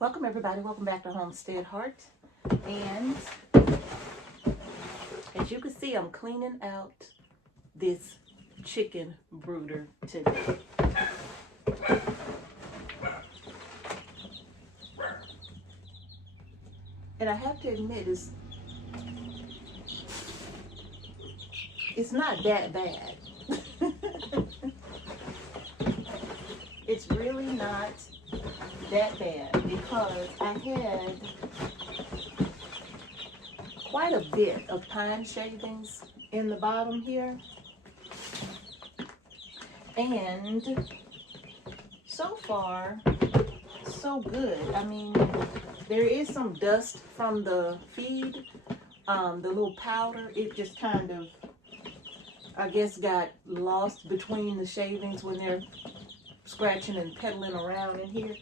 Welcome everybody, welcome back to Homestead Heart. And as you can see, I'm cleaning out this chicken brooder today. And I have to admit, it's not that bad. It's really not that bad because I had quite a bit of pine shavings in the bottom here, and so far so good. I mean, there is some dust from the feed, the little powder. It just kind of, I guess, got lost between the shavings when they're scratching and pedaling around in here.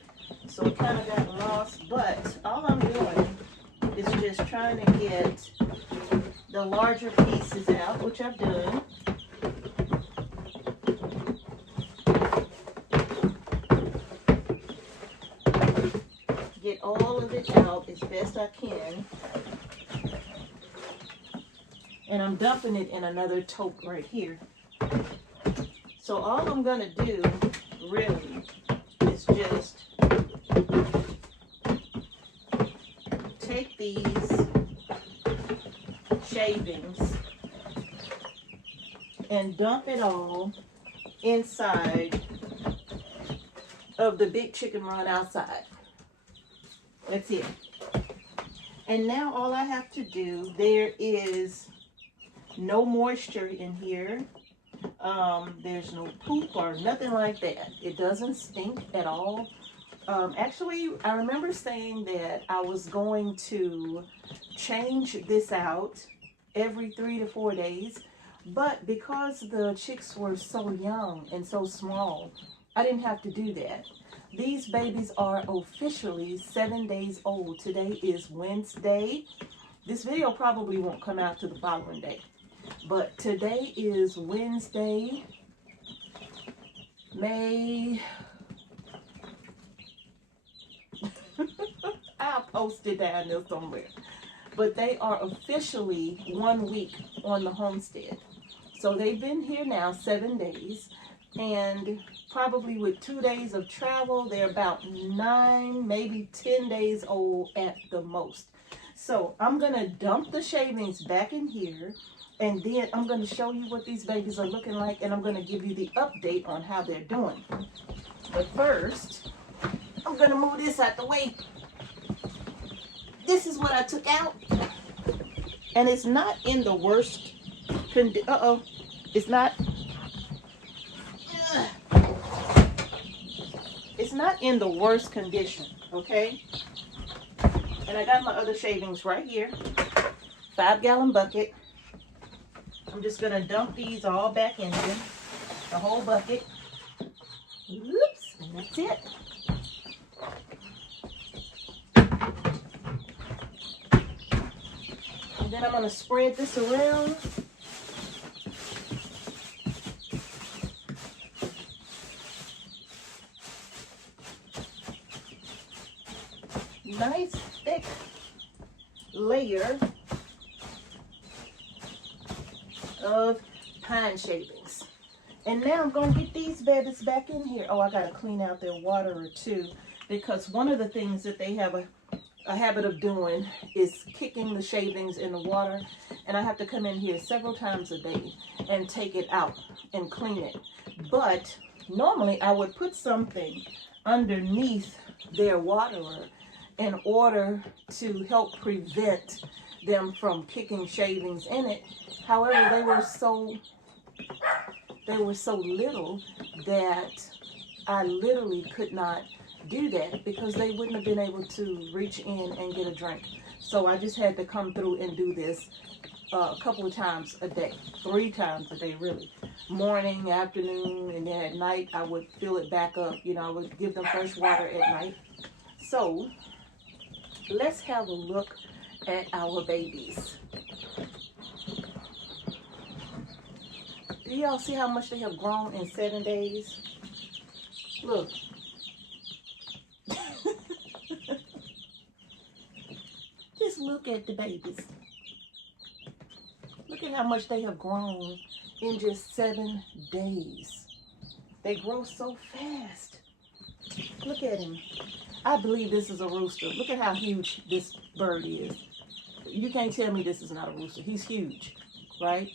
So it kind of got lost, but all I'm doing is just trying to get the larger pieces out, which I've done. Get all of it out as best I can. And I'm dumping it in another tote right here. So all I'm going to do really is just take these shavings and dump it all inside of the big chicken run outside. That's it. And now all I have to do, there is no moisture in here. There's no poop or nothing like that. It doesn't stink at all. Actually, I remember saying that I was going to change this out every 3 to 4 days, but because the chicks were so young and so small, I didn't have to do that. These babies are officially 7 days old. Today is Wednesday. This video probably won't come out till the following day, but today is Wednesday, May. I'll post it down there somewhere. But they are officially 1 week on the homestead. So they've been here now 7 days, and probably with 2 days of travel, they're about 9, maybe 10 days old at the most. So I'm gonna dump the shavings back in here, and then I'm gonna show you what these babies are looking like, and I'm gonna give you the update on how they're doing. But first, I'm gonna move this out the way. This is what I took out, and it's not in the worst condition. It's not. It's not in the worst condition, okay? And I got my other shavings right here. 5-gallon bucket. I'm just gonna dump these all back in here, the whole bucket. Oops, and that's it. And then I'm going to spread this around. Nice thick layer of pine shavings. And now I'm going to get these babies back in here. Oh, I got to clean out their water too, because one of the things that they have a habit of doing is kicking the shavings in the water, and I have to come in here several times a day and take it out and clean it. But normally I would put something underneath their waterer in order to help prevent them from kicking shavings in it. However, they were so little that I literally could not do that because they wouldn't have been able to reach in and get a drink. So I just had to come through and do this a couple of times a day, 3 times a day really. Morning, afternoon, and then at night I would fill it back up. You know, I would give them fresh water at night. So let's have a look at our babies. Do y'all see how much they have grown in 7 days? Look. just look at the babies. Look at how much they have grown in just 7 days. They grow so fast. Look at him. I believe this is a rooster. Look at how huge this bird is. You can't tell me this is not a rooster. He's huge, right?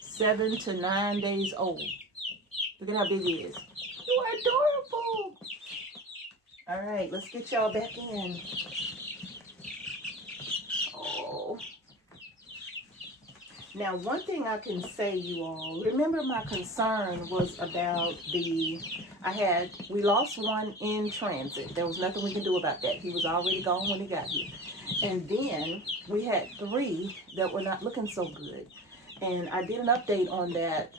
7 to 9 days old. Look at how big he is. You are adorable. All right, let's get y'all back in. Oh. Now, one thing I can say, you all, remember my concern was about we lost one in transit. There was nothing we can do about that. He was already gone when he got here. And then we had 3 that were not looking so good. And I did an update on that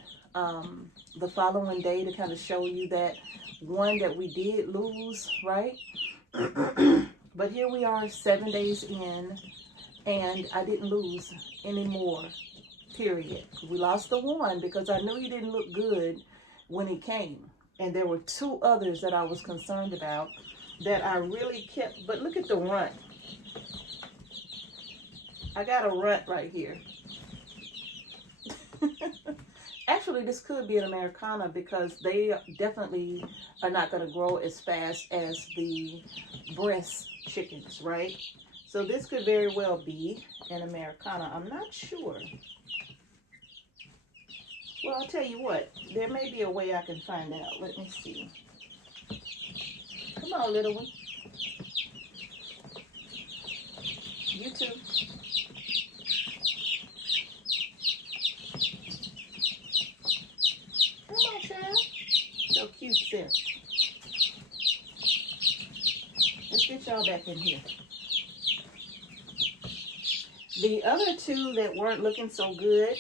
the following day to kind of show you that one that we did lose, right? But here we are 7 days in, and I didn't lose any more, period. We lost the one because I knew he didn't look good when he came. And there were 2 others that I was concerned about that I really kept. But look at the runt. I got a runt right here. Actually, this could be an Americana because they definitely are not going to grow as fast as the Bresse chickens, right? So this could very well be an Americana. I'm not sure. Well, I'll tell you what. There may be a way I can find out. Let me see. Come on, little one. You too. So cute, Sarah. Let's get y'all back in here. The other 2 that weren't looking so good,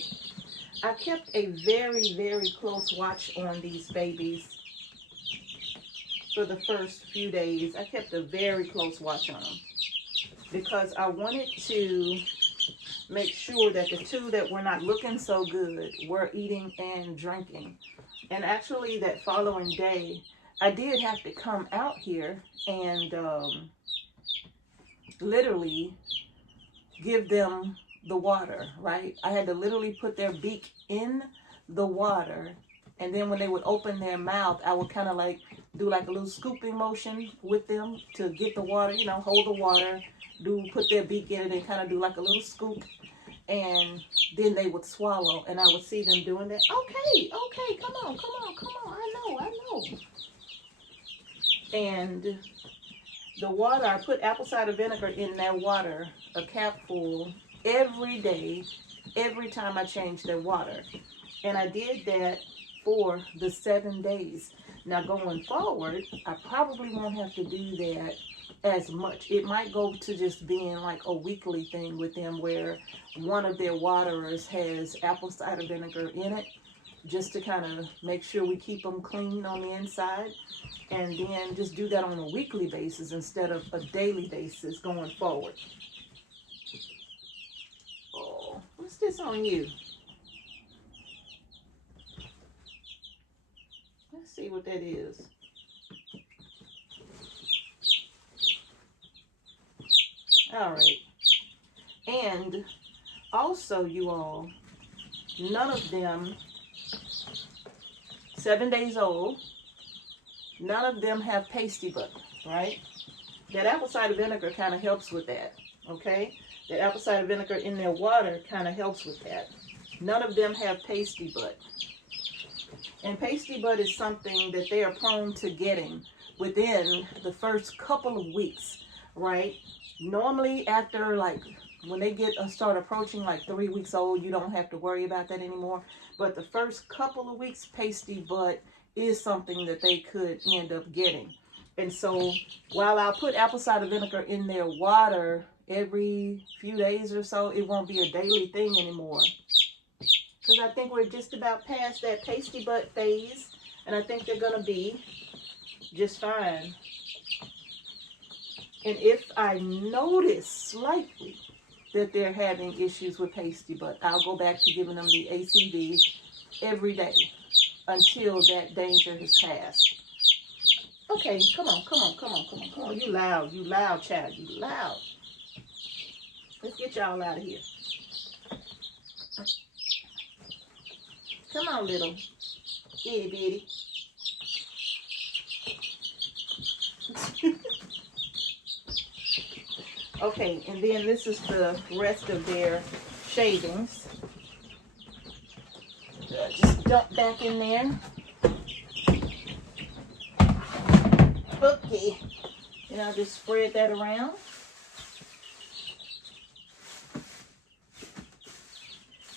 I kept a very, very close watch on these babies for the first few days. I kept a very close watch on them because I wanted to make sure that the 2 that were not looking so good were eating and drinking. And actually that following day, I did have to come out here and literally give them the water, right? I had to literally put their beak in the water. And then when they would open their mouth, I would kind of like do like a little scooping motion with them to get the water, you know, hold the water, put their beak in it and kind of do like a little scoop. And then they would swallow, and I would see them doing that. Okay, come on, I know. And the water, I put apple cider vinegar in that water, a capful, every day, every time I changed their water. And I did that for the 7 days. Now going forward, I probably won't have to do that as much. It might go to just being like a weekly thing with them where one of their waterers has apple cider vinegar in it, just to kind of make sure we keep them clean on the inside, and then just do that on a weekly basis instead of a daily basis going forward. Oh, what's this on you? Let's see what that is. All right. And also, you all, none of them, 7 days old, none of them have pasty butt, right? That apple cider vinegar kind of helps with that, okay? The apple cider vinegar in their water kind of helps with that. None of them have pasty butt. And pasty butt is something that they are prone to getting within the first couple of weeks, right? Normally after like when they start approaching like 3 weeks old, you don't have to worry about that anymore. But the first couple of weeks, pasty butt is something that they could end up getting. And so while I'll put apple cider vinegar in their water every few days or so, it won't be a daily thing anymore. Because I think we're just about past that pasty butt phase. And I think they're going to be just fine. And if I notice slightly that they're having issues with pasty butt, I'll go back to giving them the ACV every day until that danger has passed. Okay, come on. You loud, child, you loud. Let's get y'all out of here. Come on, little itty bitty. Okay, and then this is the rest of their shavings. Just dump back in there. Okay, and I'll just spread that around.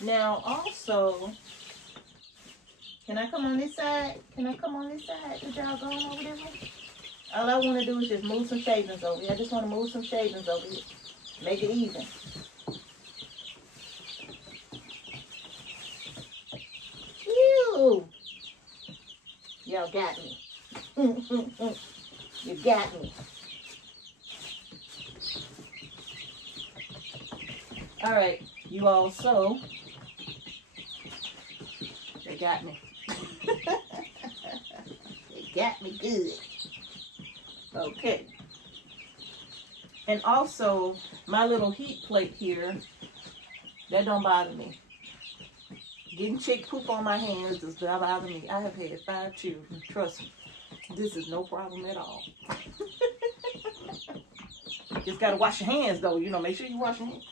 Now also, can I come on this side? Can I come on this side? Is y'all going over there? All I want to do is just move some shavings over here. I just want to move some shavings over here. Make it even. Ew. Y'all got me. You got me. All right, you also. They got me. They got me good. Okay. And also, my little heat plate here, that don't bother me. Getting chick poop on my hands does not bother me. I have had 5 children. Trust me. This is no problem at all. Just got to wash your hands, though. You know, make sure you wash your hands.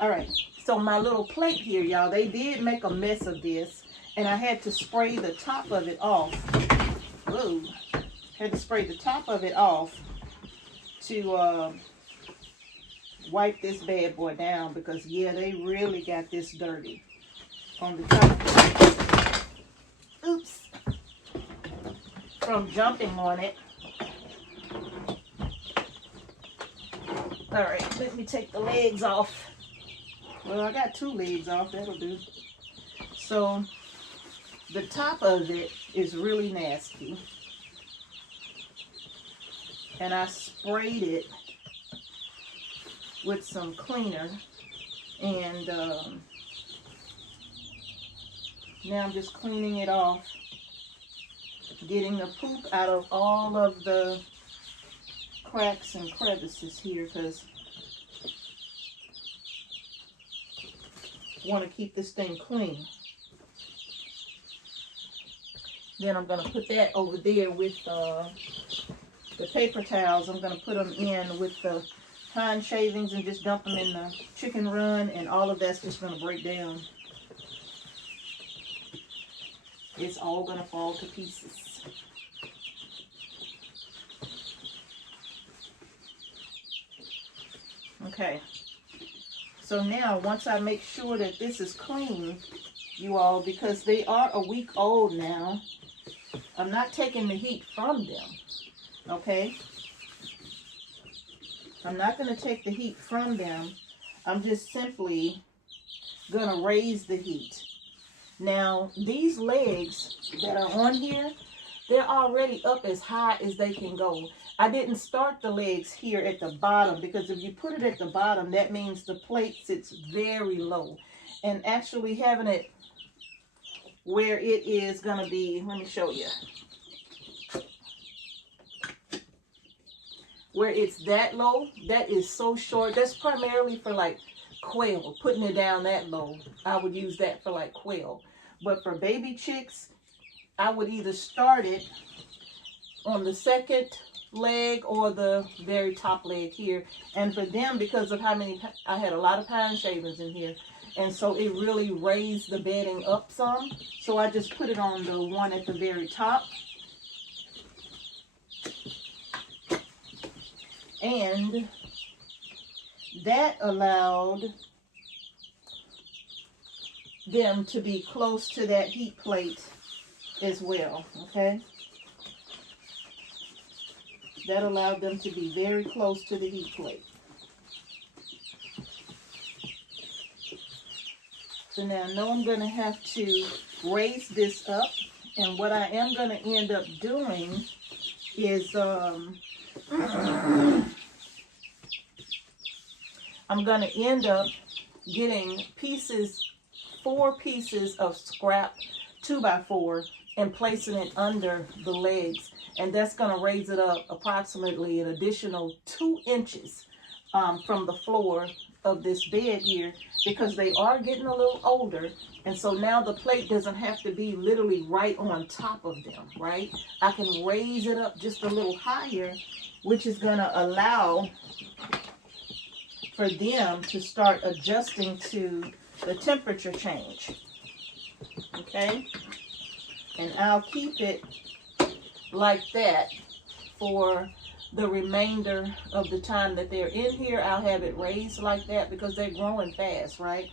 All right. So my little plate here, y'all, they did make a mess of this. And I had to spray the top of it off. Whoa. Had to spray the top of it off to wipe this bad boy down. Because, yeah, they really got this dirty on the top. Oops. From jumping on it. All right, let me take the legs off. Well, I got 2 legs off. That'll do. So, the top of it is really nasty. And I sprayed it with some cleaner. And now I'm just cleaning it off. Getting the poop out of all of the cracks and crevices here, because I want to keep this thing clean. Then I'm going to put that over there with the paper towels. I'm going to put them in with the hind shavings and just dump them in the chicken run, and all of that's just going to break down. It's all going to fall to pieces. Okay, so now once I make sure that this is clean, you all, because they are a week old now, I'm not taking the heat from them, okay? I'm not going to take the heat from them. I'm just simply going to raise the heat. Now, these legs that are on here, they're already up as high as they can go. I didn't start the legs here at the bottom, because if you put it at the bottom, that means the plate sits very low. And actually having it where it is going to be, let me show you. Where it's that low, that is so short. That's primarily for like quail, putting it down that low. I would use that for like quail. But for baby chicks, I would either start it on the second leg or the very top leg here. And for them, because of how many, I had a lot of pine shavings in here, and so it really raised the bedding up some. So I just put it on the one at the very top. And that allowed them to be close to that heat plate as well, okay? That allowed them to be very close to the heat plate. So now I know I'm going to have to raise this up. And what I am going to end up doing is I'm going to end up getting pieces, 4 pieces of scrap 2x4 and placing it under the legs. And that's going to raise it up approximately an additional 2 inches from the floor of this bed here, because they are getting a little older. And so now the plate doesn't have to be literally right on top of them, right? I can raise it up just a little higher, which is going to allow for them to start adjusting to the temperature change. Okay? And I'll keep it like that for the remainder of the time that they're in here. I'll have it raised like that because they're growing fast, right?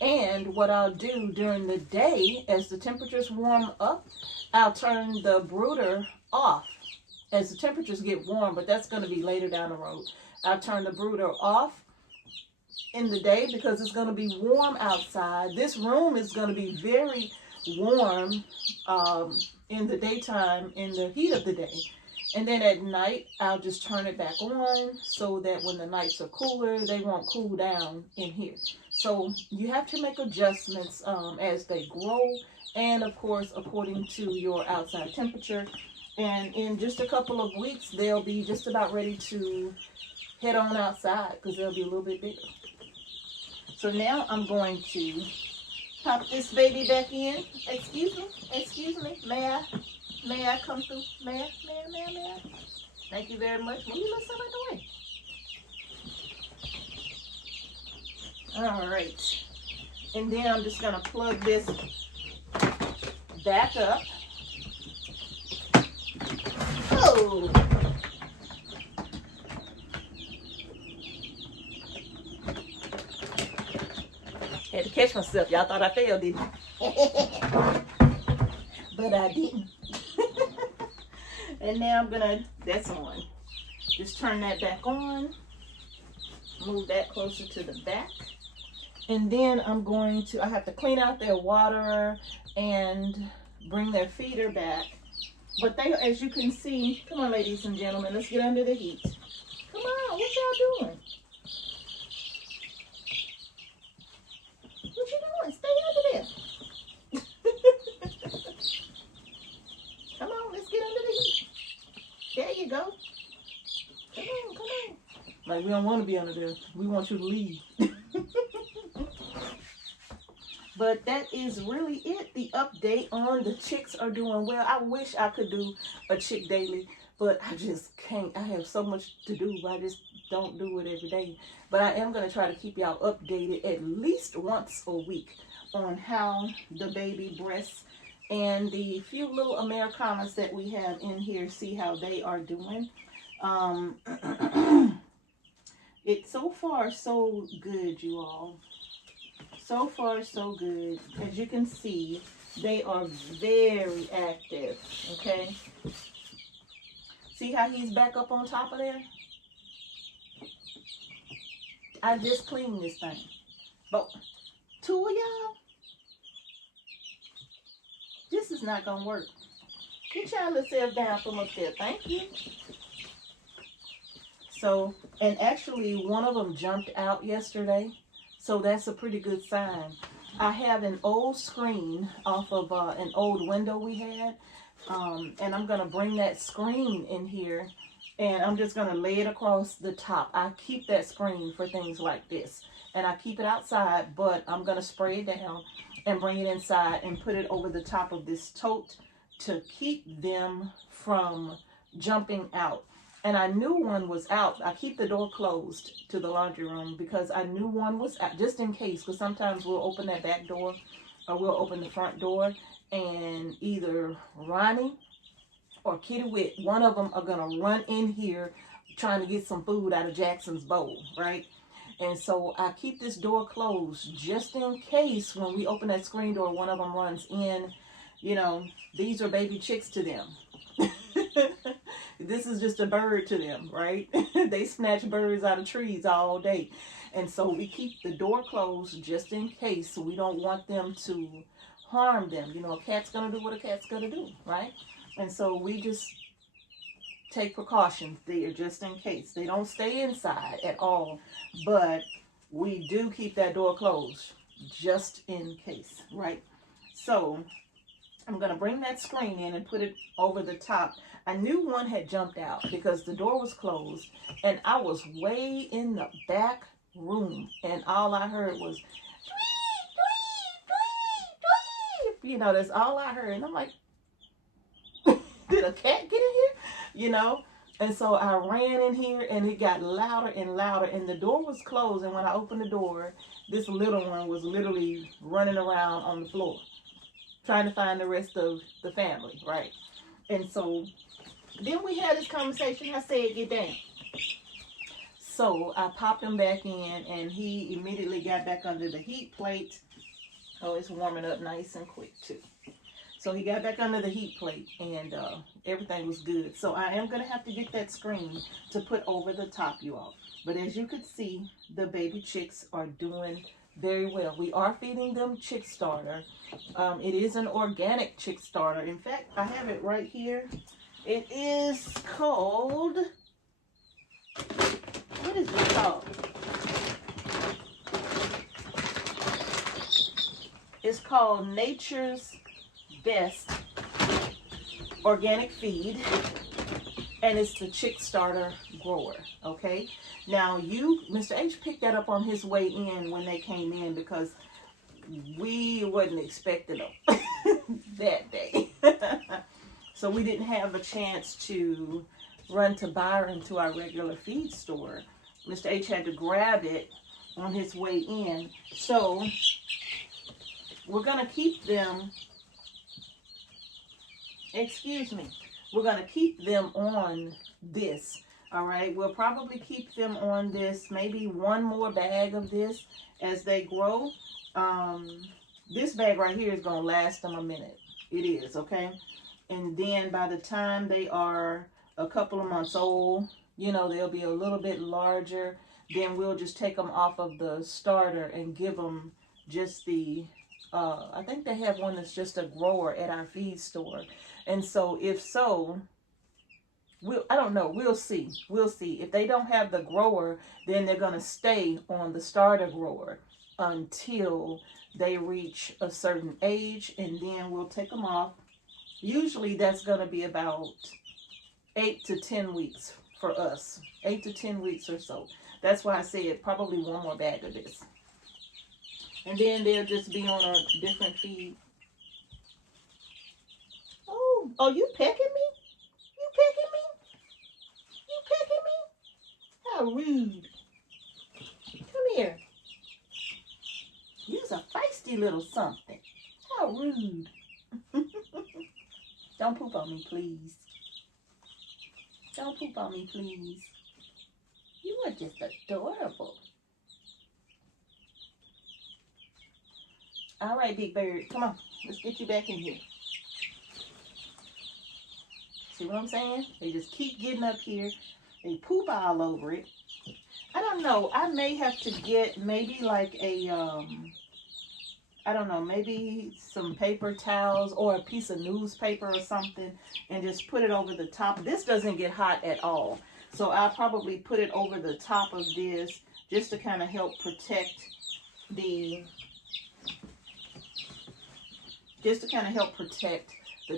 And what I'll do during the day, as the temperatures warm up, I'll turn the brooder off as the temperatures get warm, but that's going to be later down the road. I'll turn the brooder off in the day because it's going to be warm outside. This room is going to be very warm in the daytime, in the heat of the day. And then at night, I'll just turn it back on so that when the nights are cooler, they won't cool down in here. So you have to make adjustments as they grow, and of course, according to your outside temperature. And in just a couple of weeks, they'll be just about ready to head on outside because they'll be a little bit bigger. So now I'm going to pop this baby back in. Excuse me, may I come through? May I? Thank you very much. Move your little son out the way. All right. And then I'm just gonna plug this back up. Oh. Had to catch myself. Y'all thought I failed, didn't you? But I didn't. And now I'm gonna, that's on. Just turn that back on. Move that closer to the back. And then I'm going to, I have to clean out their waterer and bring their feeder back. But they, as you can see, come on ladies and gentlemen, let's get under the heat. Come on, what y'all doing? What you doing? Stay under there. Come on, let's get under the heat. There you go. Come on. Like, we don't want to be under there. We want you to leave. But that is really it. The update on the chicks are doing well. I wish I could do a chick daily, but I just can't. I have so much to do. I just don't do it every day. But I am going to try to keep y'all updated at least once a week on how the baby Bresse and the few little Americanas that we have in here, see how they are doing. It's so far so good, you all. So far so good. As you can see, they are very active. Okay. See how he's back up on top of there? I just cleaned this thing. But two of y'all, this is not gonna work. Get y'all yourself down from up there. Thank you. So, and actually one of them jumped out yesterday. So that's a pretty good sign. I have an old screen off of an old window we had. And I'm going to bring that screen in here. And I'm just going to lay it across the top. I keep that screen for things like this. And I keep it outside, but I'm going to spray it down and bring it inside and put it over the top of this tote to keep them from jumping out. And I knew one was out. I keep the door closed to the laundry room because I knew one was out, just in case. Because sometimes we'll open that back door or we'll open the front door, and either Ronnie or Kitty Wit, one of them are going to run in here trying to get some food out of Jackson's bowl, right? And so I keep this door closed just in case when we open that screen door, one of them runs in. You know, these are baby chicks to them. This is just a bird to them, right? They snatch birds out of trees all day. And so we keep the door closed just in case. So we don't want them to harm them. You know, a cat's going to do what a cat's going to do, right? And so we just take precautions there just in case. They don't stay inside at all. But we do keep that door closed just in case, right? So I'm going to bring that screen in and put it over the top. I knew one had jumped out because the door was closed and I was way in the back room, and all I heard was tweet, tweet, tweet, tweet. You know, that's all I heard. And I'm like, did a cat get in here? You know? And so I ran in here, and it got louder and louder, and the door was closed. And when I opened the door, this little one was literally running around on the floor, trying to find the rest of the family, right? And so then we had this conversation. I said, get down. So I popped him back in, and he immediately got back under the heat plate. Oh, it's warming up nice and quick, too. So he got back under the heat plate, and everything was good. So I am going to have to get that screen to put over the top, you all. But as you can see, the baby chicks are doing very well. We are feeding them chick starter. It is an organic chick starter. In fact, I have it right here. It is called, what is it called? It's called Nature's Best Organic Feed, and it's the chick starter grower. Okay, now Mr. H picked that up on his way in when they came in, because we wasn't expecting them that day. So we didn't have a chance to run to Byron to our regular feed store. Mr. H had to grab it on his way in. So we're gonna keep them, we're going to keep them on this. All right, we'll probably keep them on this, maybe one more bag of this as they grow. This bag right here is going to last them a minute. It is, okay? And then by the time they are a couple of months old, you know, they'll be a little bit larger. Then we'll just take them off of the starter and give them just the, I think they have one that's just a grower at our feed store. And so if so, I don't know, we'll see. We'll see. If they don't have the grower, then they're going to stay on the starter grower until they reach a certain age, and then we'll take them off. Usually that's going to be about 8 to 10 weeks for us. 8 to 10 weeks or so. That's why I said probably one more bag of this. And then they'll just be on a different feed. Oh, you pecking me? You pecking me? You pecking me? How rude. Come here. You's a feisty little something. How rude. Don't poop on me, please. Don't poop on me, please. You are just adorable. All right, Big Bird. Come on. Let's get you back in here. See what I'm saying? They just keep getting up here. They poop all over it. I don't know. I may have to get maybe like a, I don't know, maybe some paper towels or a piece of newspaper or something and just put it over the top. This doesn't get hot at all. So I'll probably put it over the top of this just to kind of help protect the,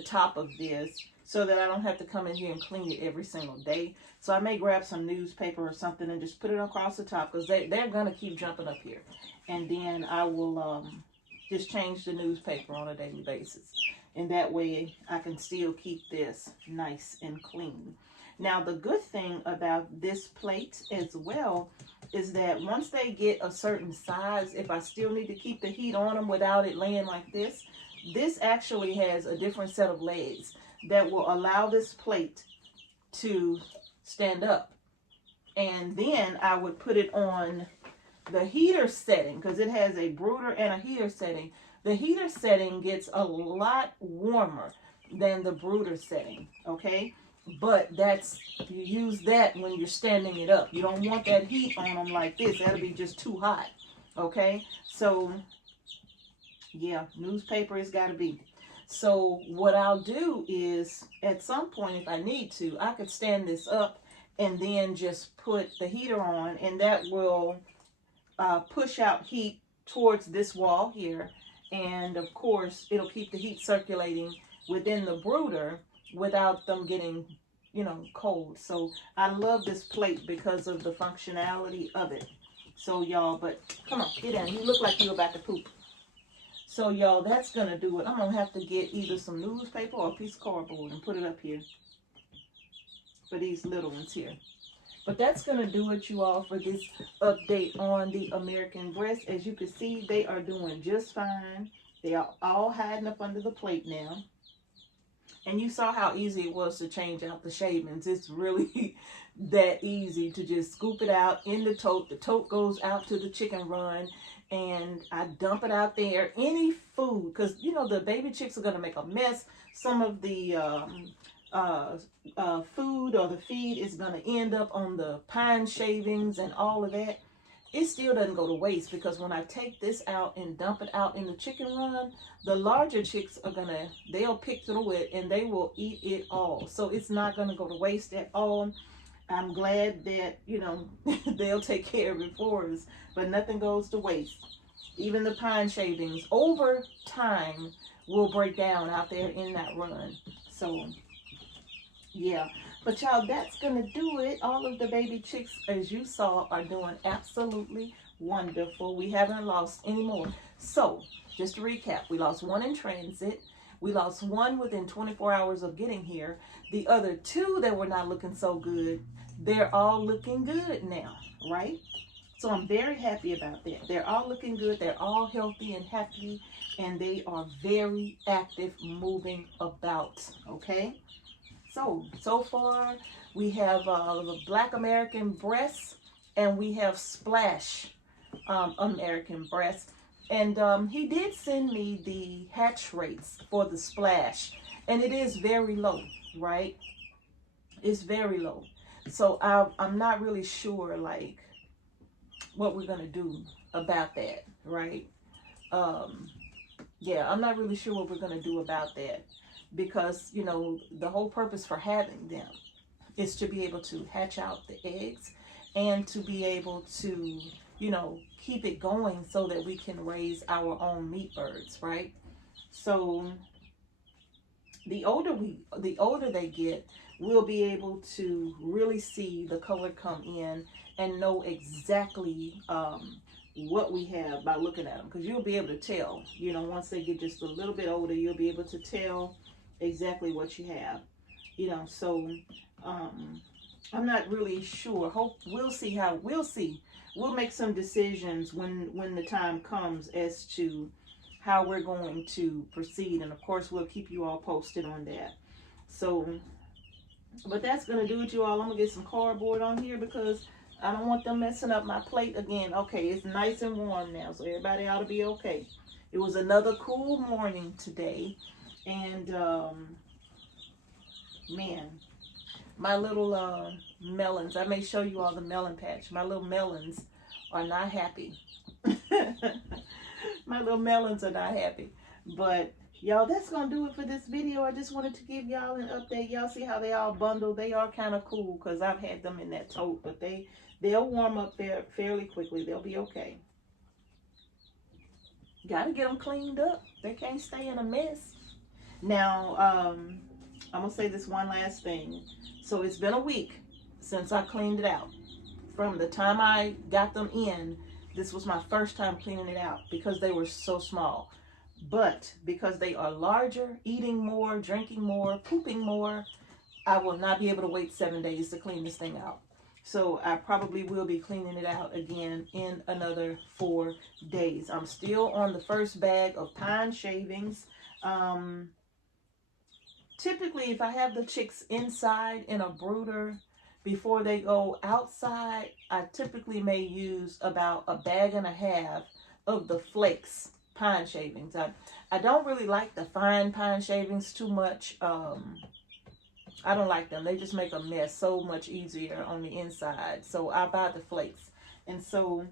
top of this, so that I don't have to come in here and clean it every single day. So I may grab some newspaper or something and just put it across the top, because they're going to keep jumping up here. And then I will just change the newspaper on a daily basis. And that way I can still keep this nice and clean. Now the good thing about this plate as well is that once they get a certain size, if I still need to keep the heat on them without it laying like this, this actually has a different set of legs that will allow this plate to stand up. And then I would put it on the heater setting, because it has a brooder and a heater setting. The heater setting gets a lot warmer than the brooder setting, okay? But you use that when you're standing it up. You don't want that heat on them like this. That'll be just too hot, okay? So yeah, newspaper has got to be. So what I'll do is, at some point, if I need to, I could stand this up and then just put the heater on, and that will push out heat towards this wall here. And of course, it'll keep the heat circulating within the brooder without them getting, you know, cold. So I love this plate because of the functionality of it. So y'all, but come on, get down. You look like you're about to poop. So y'all, that's gonna do it. I'm gonna have to get either some newspaper or a piece of cardboard and put it up here for these little ones here. But that's gonna do it, you all, for this update on the American Bresse. As you can see, they are doing just fine. They are all hiding up under the plate now. And you saw how easy it was to change out the shavings. It's really that easy to just scoop it out in the tote. The tote goes out to the chicken run, and I dump it out there. Any food, because, you know, the baby chicks are going to make a mess. Some of the food or the feed is going to end up on the pine shavings and all of that. It still doesn't go to waste, because when I take this out and dump it out in the chicken run, the larger chicks are gonna, they'll pick through it and they will eat it all. So it's not gonna go to waste at all. I'm glad that, you know, they'll take care of it for us, but nothing goes to waste. Even the pine shavings over time will break down out there in that run. So yeah, but y'all, that's gonna do it. All of the baby chicks, as you saw, are doing absolutely wonderful. We haven't lost any more. So just to recap, we lost one in transit. We lost one within 24 hours of getting here. The other two that were not looking so good, they're all looking good now, right? So I'm very happy about that. They're all looking good. They're all healthy and happy, and they are very active, moving about, okay? So far we have the Black American Bresse, and we have Splash American Bresse. And he did send me the hatch rates for the Splash, and it is very low, right? It's very low. So I'm not really sure, like, what we're gonna do about that, right? Yeah, I'm not really sure what we're gonna do about that, because, you know, the whole purpose for having them is to be able to hatch out the eggs and to be able to, you know, keep it going so that we can raise our own meat birds, right? So the older they get, we'll be able to really see the color come in and know exactly what we have by looking at them, because you'll be able to tell, you know, once they get just a little bit older, you'll be able to tell exactly what you have, you know. So I'm not really sure. We'll see. We'll make some decisions when the time comes as to how we're going to proceed, and of course we'll keep you all posted on that. So, but that's gonna do it, you all. I'm gonna get some cardboard on here because I don't want them messing up my plate again. Okay, it's nice and warm now, so everybody ought to be okay. It was another cool morning today, and man, my little melons, I may show you all the melon patch. My little melons are not happy. My little melons are not happy. But y'all, that's gonna do it for this video. I just wanted to give y'all an update. Y'all see how they all bundle. They are kind of cool because I've had them in that tote, but they'll warm up there fairly quickly. They'll be okay. Gotta get them cleaned up. They can't stay in a mess. Now, I'm gonna say this one last thing. So it's been a week since I cleaned it out. From the time I got them in, this was my first time cleaning it out because they were so small. But because they are larger, eating more, drinking more, pooping more, I will not be able to wait 7 days to clean this thing out. So I probably will be cleaning it out again in another 4 days. I'm still on the first bag of pine shavings. Typically, if I have the chicks inside in a brooder before they go outside, I typically may use about a bag and a half of the flakes pine shavings. I don't really like the fine pine shavings too much. I don't like them. They just make a mess so much easier on the inside. So I buy the flakes. And so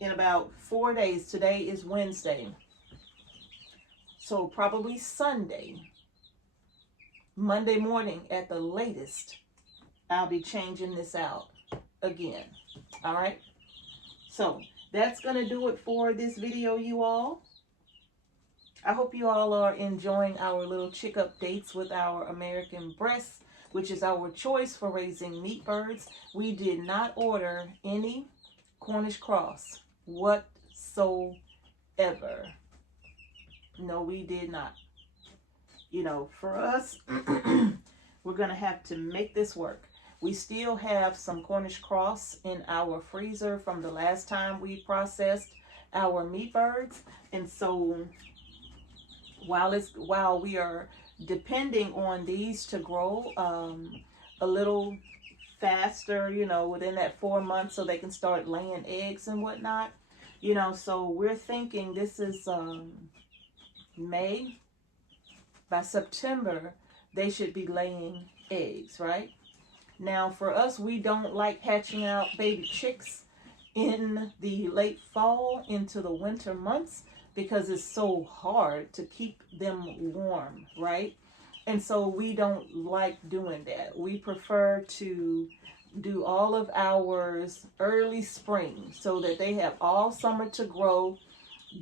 in about 4 days, today is Wednesday. So probably Sunday, Monday morning at the latest, I'll be changing this out again. All right. So that's going to do it for this video, you all. I hope you all are enjoying our little chick updates with our American Bresse, which is our choice for raising meat birds. We did not order any Cornish cross whatsoever. No, we did not. You know, for us, we're going to have to make this work. We still have some Cornish cross in our freezer from the last time we processed our meat birds. And so while we are depending on these to grow a little faster, you know, within that 4 months, so they can start laying eggs and whatnot, you know, so we're thinking this is May. By September they should be laying eggs, right? Now for us, we don't like hatching out baby chicks in the late fall into the winter months because it's so hard to keep them warm, right? And so we don't like doing that. We prefer to do all of ours early spring so that they have all summer to grow,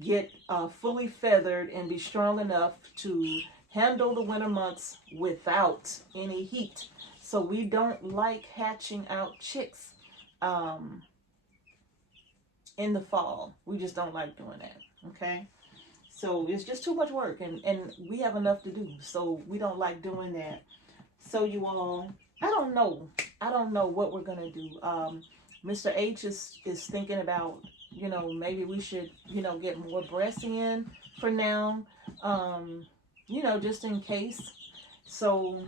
get fully feathered, and be strong enough to handle the winter months without any heat. So we don't like hatching out chicks in the fall. We just don't like doing that, okay? So it's just too much work, and we have enough to do, so we don't like doing that. So you all, I don't know what we're gonna do. Mr. H is thinking about, you know, maybe we should, you know, get more Bresse in for now, you know, just in case. So,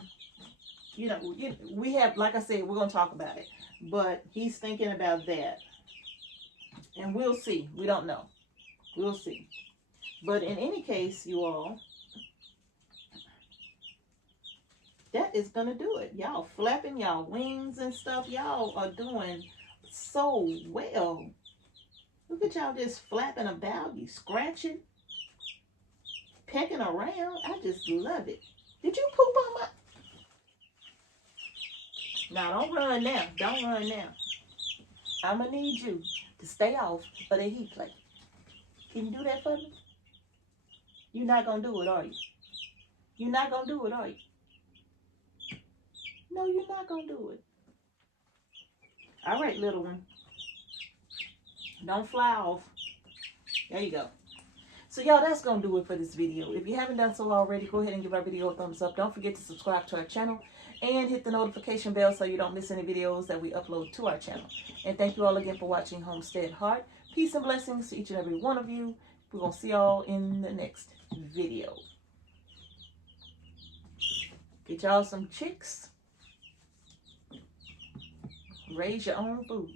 you know, we have, like I said, we're gonna talk about it, but he's thinking about that, and we'll see. We don't know. We'll see. But in any case, you all, that is gonna do it. Y'all flapping y'all wings and stuff. Y'all are doing so well. Look at y'all just flapping about. You scratching, pecking around. I just love it. Did you poop on my... Now don't run now. Don't run now. I'm gonna need you to stay off of the heat plate. Can you do that for me? You're not gonna do it, are you? You're not gonna do it, are you? No, you're not gonna do it. All right, little one. Don't fly off. There you go. So y'all, that's gonna do it for this video. If you haven't done so already, go ahead and give our video a thumbs up. Don't forget to subscribe to our channel and hit the notification bell so you don't miss any videos that we upload to our channel. And thank you all again for watching Homestead Heart. Peace and blessings to each and every one of you. We're gonna see y'all in the next video. Get y'all some chicks. Raise your own food.